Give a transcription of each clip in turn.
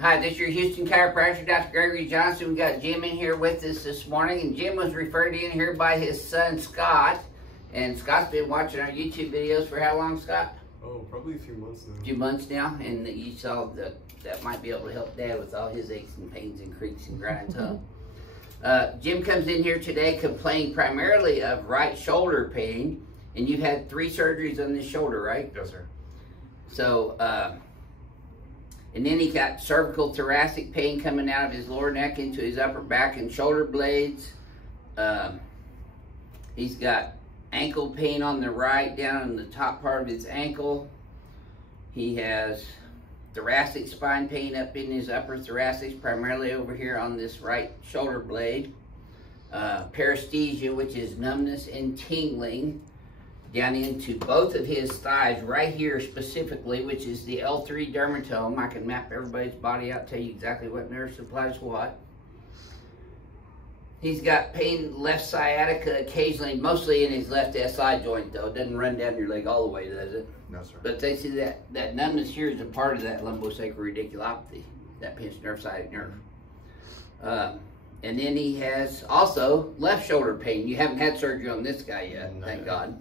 Hi, this is your Houston chiropractor, Dr. Gregory Johnson. We got Jim in here with us this morning, and Jim was referred in here by his son, Scott. And Scott's been watching our YouTube videos for how long, Scott? Oh, probably a few months now. A few months now, and you saw that might be able to help Dad with all his aches and pains and creaks and grinds, huh? Jim comes in here today complaining primarily of right shoulder pain, and you've had 3 surgeries on this shoulder, right? Yes, sir. So, and then he got cervical thoracic pain coming out of his lower neck into his upper back and shoulder blades. He's got ankle pain on the right, down in the top part of his ankle. He has thoracic spine pain up in his upper thoracic, primarily over here on this right shoulder blade. Paresthesia, which is numbness and tingling down into both of his thighs, right here specifically, which is the L3 dermatome. I can map everybody's body out, tell you exactly what nerve supplies what. He's got pain left sciatica occasionally, mostly in his left SI joint though. It doesn't run down your leg all the way, does it? No, sir. But they see that numbness here is a part of that lumbosacral radiculopathy, that pinched nerve, sciatic nerve. And then he has also left shoulder pain. You haven't had surgery on this guy yet, no. Thank God.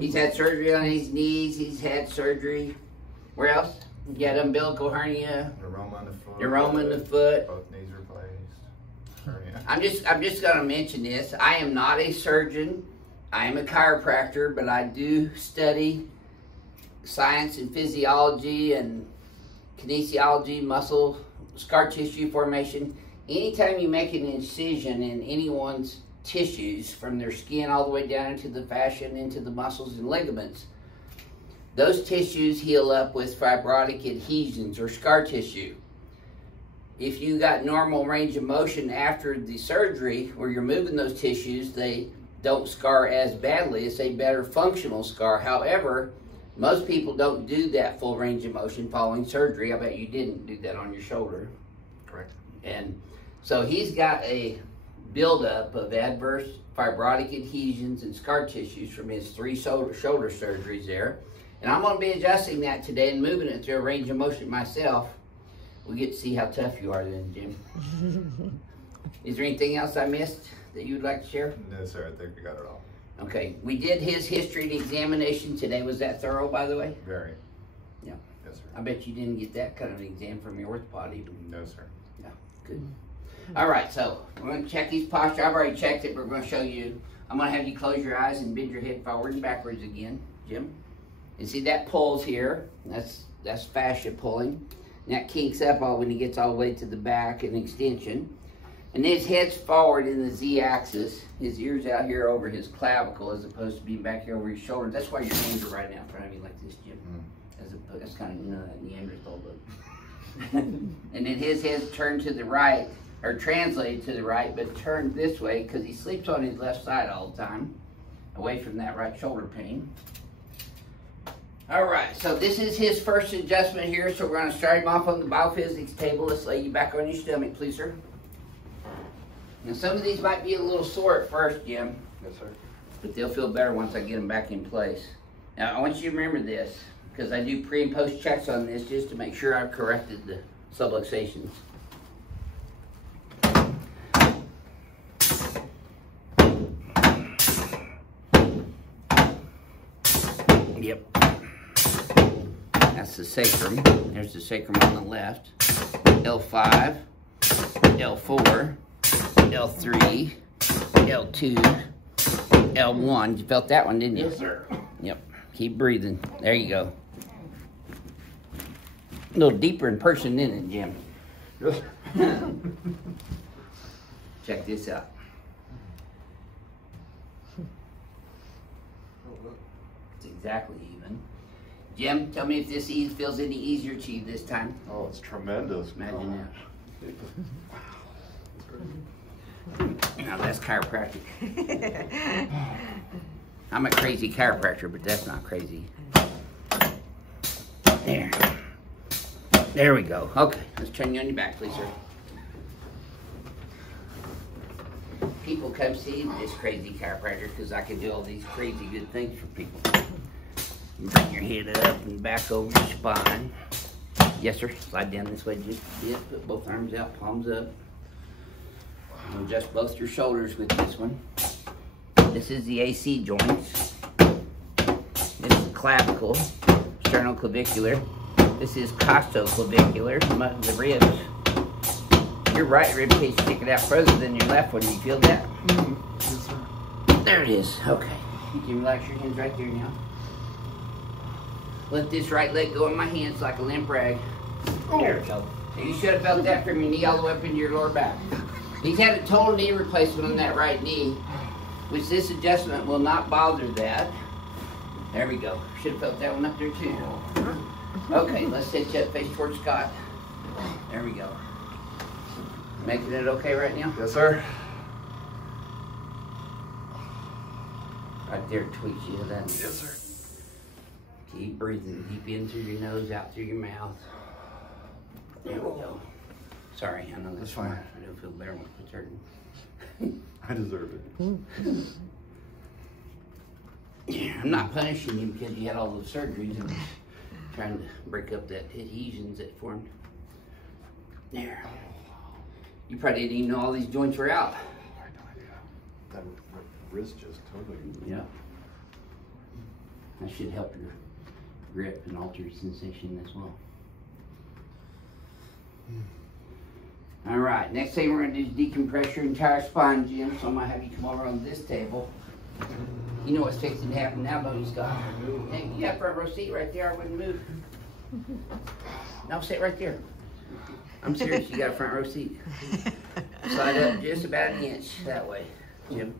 He's had surgery on his knees. He's had surgery. Where else? He got umbilical hernia. Neuroma in the foot. Neuroma in the foot. Both knees replaced. Hernia. I'm just going to mention this. I am not a surgeon. I am a chiropractor, but I do study science and physiology and kinesiology, muscle, scar tissue formation. Anytime you make an incision in anyone's tissues, from their skin all the way down into the fascia and into the muscles and ligaments, those tissues heal up with fibrotic adhesions or scar tissue. If you got normal range of motion after the surgery where you're moving those tissues, they don't scar as badly. It's a better functional scar. However, most people don't do that full range of motion following surgery. I bet you didn't do that on your shoulder. Correct. And so he's got a buildup of adverse fibrotic adhesions and scar tissues from his 3 shoulder surgeries there. And I'm going to be adjusting that today and moving it through a range of motion myself. We'll get to see how tough you are then, Jim. Is there anything else I missed that you would like to share? No, sir. I think we got it all. Okay. We did his history and examination today. Was that thorough, by the way? Very. Yeah. Yes, sir. I bet you didn't get that kind of exam from your orthopod even. No, sir. Yeah. Good. All right, so we're going to check his posture. I've already checked it, but we're going to show you. I'm going to have you close your eyes and bend your head forward and backwards again, Jim. And see that pulls here. That's fascia pulling. And that kinks up all when he gets all the way to the back and extension. And his head's forward in the Z-axis. His ear's out here over his clavicle as opposed to being back here over his shoulder. That's why your hands are right now in front of you like this, Jim. That's kind of, that Neanderthal look. And then his head's turned to the right, or translated to the right, but turned this way because he sleeps on his left side all the time, away from that right shoulder pain. All right, so this is his first adjustment here, so we're going to start him off on the BioPhysics table. Let's lay you back on your stomach, please, sir. Now, some of these might be a little sore at first, Jim. Yes, sir. But they'll feel better once I get them back in place. Now, I want you to remember this, because I do pre- and post checks on this just to make sure I've corrected the subluxations. Yep. That's the sacrum. There's the sacrum on the left. L5, L4, L3, L2, L1. You felt that one, didn't you? Yes, sir. Yep. Keep breathing. There you go. A little deeper in person, isn't it, Jim? Yes, sir. Check this out. It's exactly even. Jim, tell me if this feels any easier to you this time. Oh, it's tremendous. Imagine that. Now that's chiropractic. I'm a crazy chiropractor, but that's not crazy. There. There we go. Okay, let's turn you on your back, please, sir. People come see this crazy chiropractor because I can do all these crazy good things for people. Bring your head up and back over your spine. Yes, sir. Slide down this way just a bit. Put both arms out, palms up. And adjust both your shoulders with this one. This is the AC joints. This is clavicle, sternoclavicular. This is costoclavicular, the ribs. Your right rib cage sticking out further than your left one. Do you feel that? Yes, sir. There it is. Okay. You can relax your hands right there now. Let this right leg go in my hands like a limp rag. There we go. And you should have felt that from your knee all the way up into your lower back. He's had a total knee replacement on that right knee, which this adjustment will not bother that. There we go. Should have felt that one up there too. Okay, let's set you up face towards Scott. There we go. Making it okay right now? Yes, sir. Right there tweaks you. That's Yes, sir. Keep breathing. Deep in through your nose, out through your mouth. There we go. Sorry, I know that's fine. I don't feel better when it's hurting. I deserve it. Yeah, I'm not punishing you because you had all those surgeries. I'm just trying to break up that adhesions that formed. There. You probably didn't even know all these joints were out. I had no idea. That wrist just totally. Yeah. That should help your grip and alter your sensation as well. All right, next thing we're gonna do is decompress your entire spine, Jim. So I'm gonna have you come over on this table. You know what's fixing to happen now, don't you, Scott? Hey, you got front row seat right there. I wouldn't move. No, sit right there. I'm serious. You got a front row seat. Slide up just about an inch that way, Jim.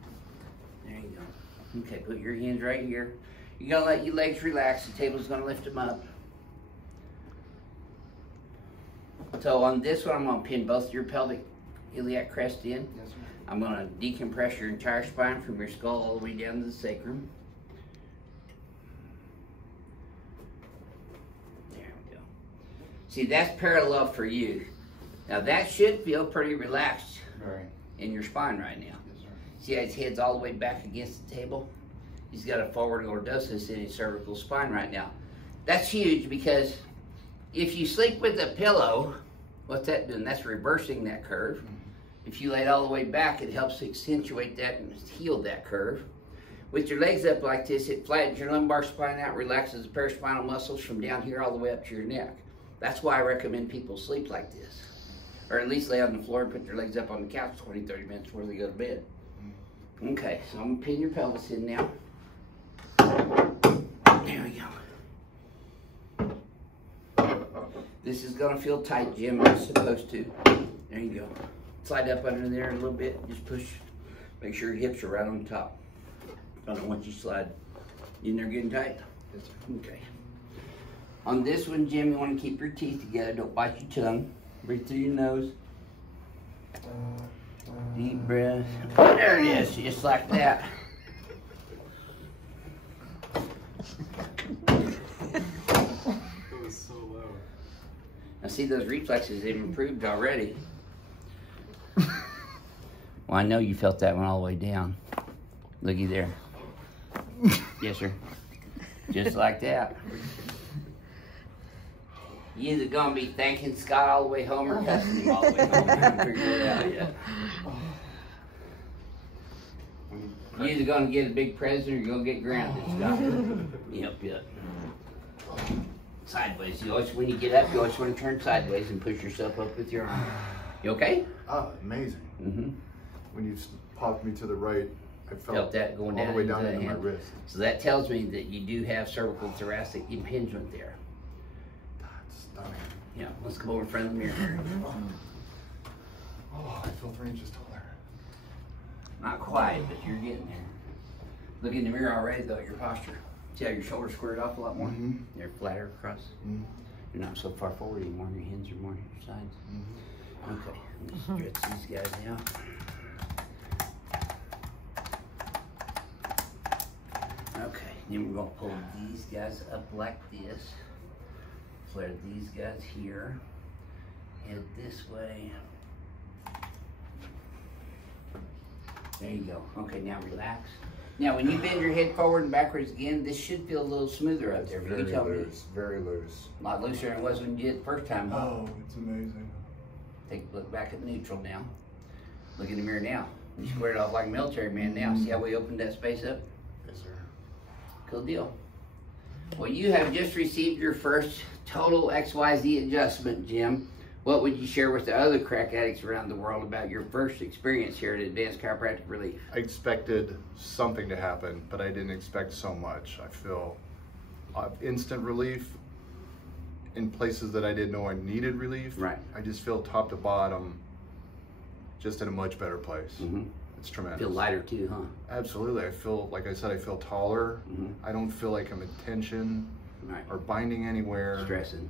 There you go. Okay, put your hands right here. You're gonna let your legs relax. The table's gonna lift them up. So on this one, I'm gonna pin both your pelvic iliac crest in. Yes, sir. I'm gonna decompress your entire spine from your skull all the way down to the sacrum. There we go. See, that's parallel for you. Now that should feel pretty relaxed Very. in your spine right now. Yes, sir. See how his head's all the way back against the table? He's got a forward lordosis in his cervical spine right now. That's huge because if you sleep with a pillow, what's that doing? That's reversing that curve. If you lay it all the way back, it helps accentuate that and heal that curve. With your legs up like this, it flattens your lumbar spine out, relaxes the paraspinal muscles from down here all the way up to your neck. That's why I recommend people sleep like this. Or at least lay on the floor and put their legs up on the couch 20, 30 minutes before they go to bed. Okay, so I'm gonna pin your pelvis in now. There we go. This is gonna feel tight, Jim, it's supposed to. There you go. Slide up under there a little bit, just push. Make sure your hips are right on top. I don't want you to slide in there getting tight. Yes, sir. Okay. On this one, Jim, you wanna keep your teeth together, don't bite your tongue. Breathe through your nose. Deep breath. Oh, there it is, just like that. It was so low. I see those reflexes, they've improved already. Well, I know you felt that one all the way down. Looky there. Yes, sir. Just like that. You either gonna be thanking Scott all the way home or cussing him all the way home. I haven't figured it out yet. You either gonna get a big present or you're gonna get grounded, Scott. Yep. Sideways. You always, when you get up, you always want to turn sideways and push yourself up with your arm. You okay? Ah, amazing. Mm-hmm. When you popped me to the right, I Felt that going all down the way into down the into my hand. wrist. So that tells me that you do have cervical thoracic impingement there. That's stunning. Yeah, let's come over in front of the mirror. Oh, I feel 3 inches taller. Not quite, but you're getting there. Look in the mirror already though at your posture. See how your shoulders squared off a lot more? Mm-hmm. They're flatter across. Mm-hmm. You're not so far forward anymore. Your hands are more at your sides. Mm-hmm. Okay, let's stretch these guys out. Okay, then we're gonna pull these guys up like this. Flare these guys here. Head this way. There you go. Okay, now relax. Now, when you bend your head forward and backwards again, this should feel a little smoother out there. Can you Very tell me? loose, very loose. A lot looser than it was when you did it the first time. Huh? Oh, it's amazing. Take a look back at neutral now. Look in the mirror now. You squared it off like a military man now. See how we opened that space up? Yes, sir. Cool deal. Well, you have just received your first total XYZ adjustment, Jim. What would you share with the other crack addicts around the world about your first experience here at Advanced Chiropractic Relief? I expected something to happen, but I didn't expect so much. I feel instant relief in places that I didn't know I needed relief. Right. I just feel top to bottom just in a much better place. Mm-hmm. It's tremendous. Feel lighter too, huh? Absolutely. I feel, like I said, I feel taller. Mm-hmm. I don't feel like I'm in tension Right. or binding anywhere. Stressing.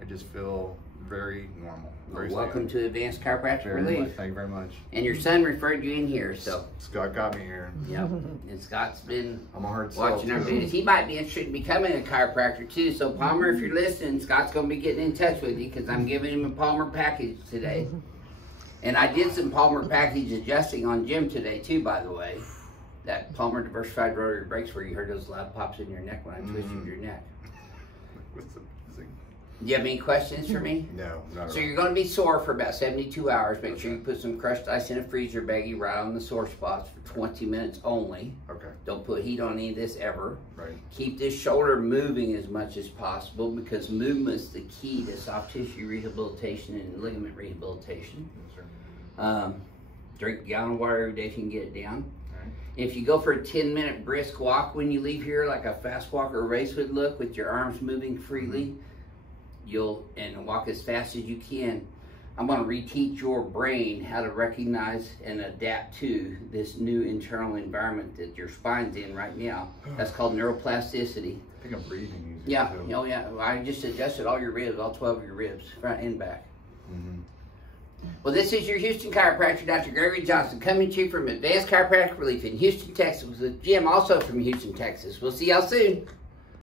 I just feel very normal. Very Welcome stable. to Advanced Chiropractic Very Relief. much. Thank you very much. And your son referred you in here, so. Scott got me here. Yeah. And Scott's been I'm a hard sell. watching our too. videos. He might be interested in becoming a chiropractor too. So Palmer, if you're listening, Scott's gonna be getting in touch with you because I'm giving him a Palmer package today. And I did some Palmer package adjusting on Jim today too, by the way. That Palmer diversified rotary brakes where you heard those loud pops in your neck when I twisted your neck. What's amazing? Do you have any questions for me? No, not So at you're going to be sore for about 72 hours. Make sure you put some crushed ice in a freezer baggie right on the sore spots for 20 minutes only. all. Okay, Don't put heat on any of this ever. right. Keep this shoulder moving as much as possible because movement's the key to soft tissue rehabilitation and ligament rehabilitation. Yes, sir. Drink a gallon of water every day if you can get it down. All right. If you go for a 10-minute brisk walk when you leave here, like a fast walk or race would look, with your arms moving freely, and walk as fast as you can. I'm going to reteach your brain how to recognize and adapt to this new internal environment that your spine's in right now. That's called neuroplasticity. I think I'm breathing easier. Yeah, too. oh yeah. I just adjusted all your ribs, all 12 of your ribs, front and back. Mhm. Well, this is your Houston chiropractor, Dr. Gregory Johnson, coming to you from Advanced Chiropractic Relief in Houston, Texas, with Jim, also from Houston, Texas. We'll see y'all soon.